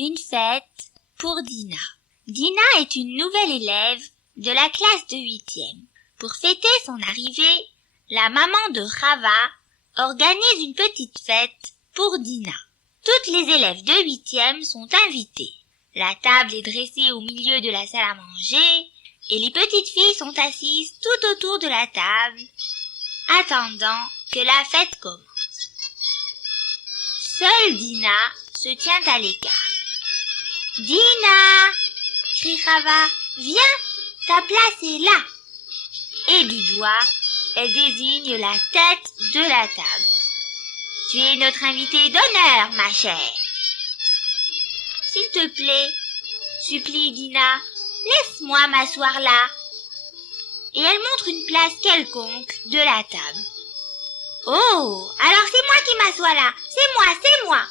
Une fête pour Dina. Dina est une nouvelle élève de la classe de 8e. Pour fêter son arrivée, la maman de Rava organise une petite fête pour Dina. Toutes les élèves de 8e sont invitées. La table est dressée au milieu de la salle à manger et les petites filles sont assises tout autour de la table, attendant que la fête commence. Seule Dina se tient à l'écart. « Dina !» crie Rava. « Viens, ta place est là !» Et du doigt, elle désigne la tête de la table. « Tu es notre invitée d'honneur, ma chère. »« S'il te plaît, supplie Dina, laisse-moi m'asseoir là. » Et elle montre une place quelconque de la table. « Oh, alors c'est moi qui m'assois là, c'est moi !»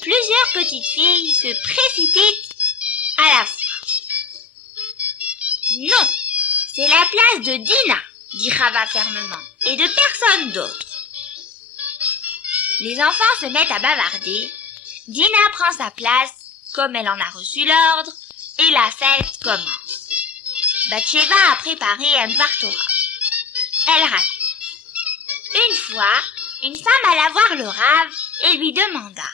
Plusieurs petites filles se précipitent à la fois. « Non, c'est la place de Dina !» dit Rava fermement, « et de personne d'autre. » Les enfants se mettent à bavarder. Dina prend sa place comme elle en a reçu l'ordre et la fête commence. Batsheva a préparé un Dvar Torah. Elle raconte. Une fois, une femme alla voir le Rav et lui demanda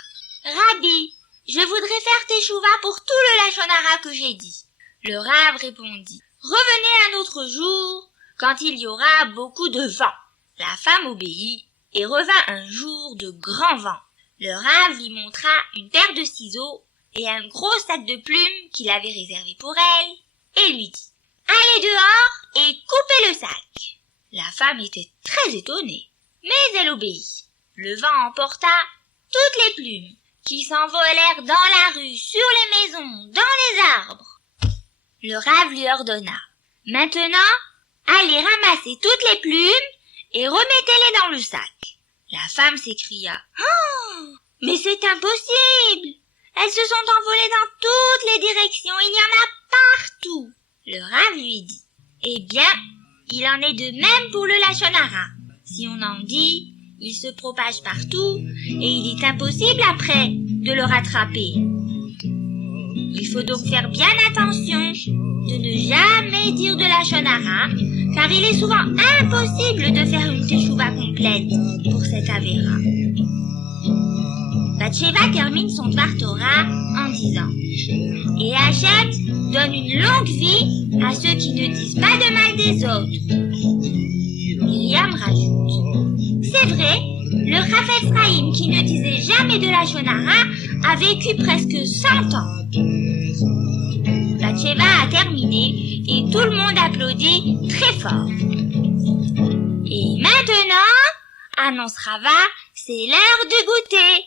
« Rabbi, je voudrais faire teshuva pour tout le lashon hara que j'ai dit. » Le Rav répondit « Revenez un autre jour, quand il y aura beaucoup de vent. » La femme obéit et revint un jour de grand vent. Le Rav lui montra une paire de ciseaux et un gros sac de plumes qu'il avait réservé pour elle et lui dit « Allez dehors et coupez le sac. » La femme était très étonnée, mais elle obéit. Le vent emporta toutes les plumes qui s'envolèrent dans la rue, sur les maisons, dans les arbres. Le Rav lui ordonna « Maintenant, allez ramasser toutes les plumes et remettez-les dans le sac. » La femme s'écria « Oh, mais c'est impossible! Elles se sont envolées dans toutes les directions, il y en a partout. » Le Rav lui dit « Eh bien, il en est de même pour le lashon hara. Si on en dit, il se propage partout et il est impossible après de le rattraper. Il faut donc faire bien attention de ne jamais dire de lashon hara, car il est souvent impossible de faire une teshuva complète pour cette avéra. » Batsheva termine son Dvar Torah en disant « Et Hachem donne une longue vie à ceux qui ne disent pas de mal des autres. » Myriam rajoute « C'est vrai, le Rav Ephraïm qui ne disait jamais de lashon hara a vécu presque 100 ans. » Batsheva a terminé et tout le monde applaudit très fort. « Et maintenant, annonce Rava, c'est l'heure du goûter. »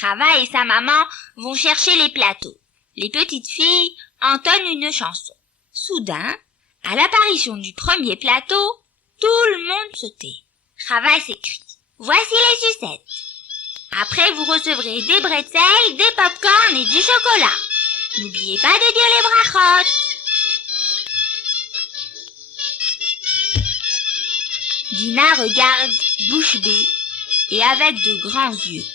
Rava et sa maman vont chercher les plateaux. Les petites filles entonnent une chanson. Soudain, à l'apparition du premier plateau, tout le monde se tait. Rava s'écrie « Voici les sucettes. Après, vous recevrez des bretzels, des pop-corn et du chocolat. N'oubliez pas de dire les brachot. » Dina regarde bouche bée et avec de grands yeux.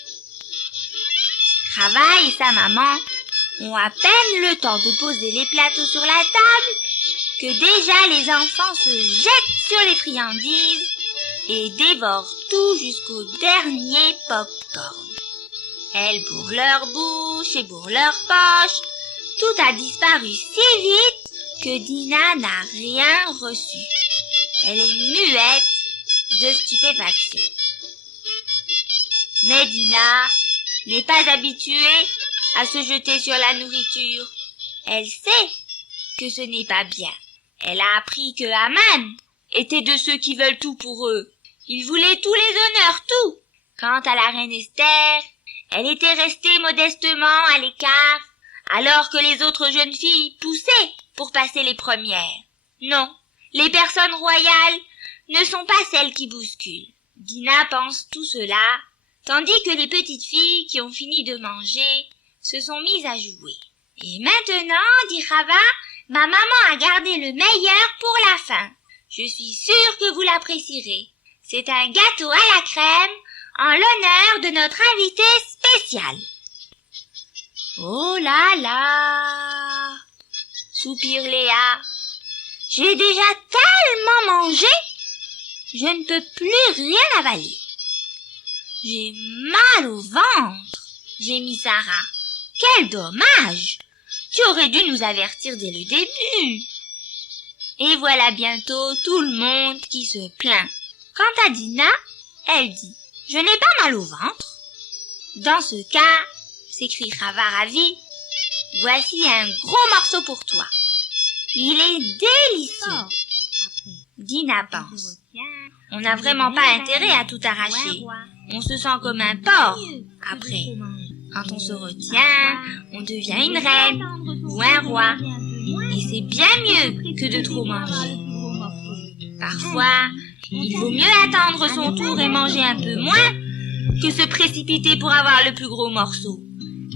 Rava et sa maman ont à peine le temps de poser les plateaux sur la table que déjà les enfants se jettent sur les friandises et dévorent tout jusqu'au dernier pop-corn. Elles bourrent leur bouche et bourrent leur poche. Tout a disparu si vite que Dina n'a rien reçu. Elle est muette de stupéfaction. Mais Dina n'est pas habituée à se jeter sur la nourriture. Elle sait que ce n'est pas bien. Elle a appris que Haman était de ceux qui veulent tout pour eux. Il voulait tous les honneurs, tout. Quant à la reine Esther, elle était restée modestement à l'écart, alors que les autres jeunes filles poussaient pour passer les premières. Non, les personnes royales ne sont pas celles qui bousculent. Dina pense tout cela, tandis que les petites filles qui ont fini de manger se sont mises à jouer. Et maintenant, dit Rava, ma maman a gardé le meilleur pour la fin. Je suis sûre que vous l'apprécierez. C'est un gâteau à la crème en l'honneur de notre invité spécial. Oh là là, soupire Léa. J'ai déjà tellement mangé, je ne peux plus rien avaler. J'ai mal au ventre, gémit Sarah. Quel dommage! Tu aurais dû nous avertir dès le début. Et voilà bientôt tout le monde qui se plaint. Quant à Dina, elle dit « Je n'ai pas mal au ventre. » Dans ce cas, s'écrie Rava ravi, voici un gros morceau pour toi. Il est délicieux. Dina pense. On n'a vraiment pas intérêt à tout arracher. On se sent comme un porc. Après, quand on se retient, on devient une reine ou un roi. Et c'est bien mieux que de trop manger. Parfois, il vaut mieux attendre son tour et manger un peu moins que se précipiter pour avoir le plus gros morceau.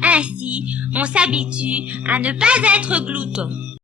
Ainsi, on s'habitue à ne pas être glouton.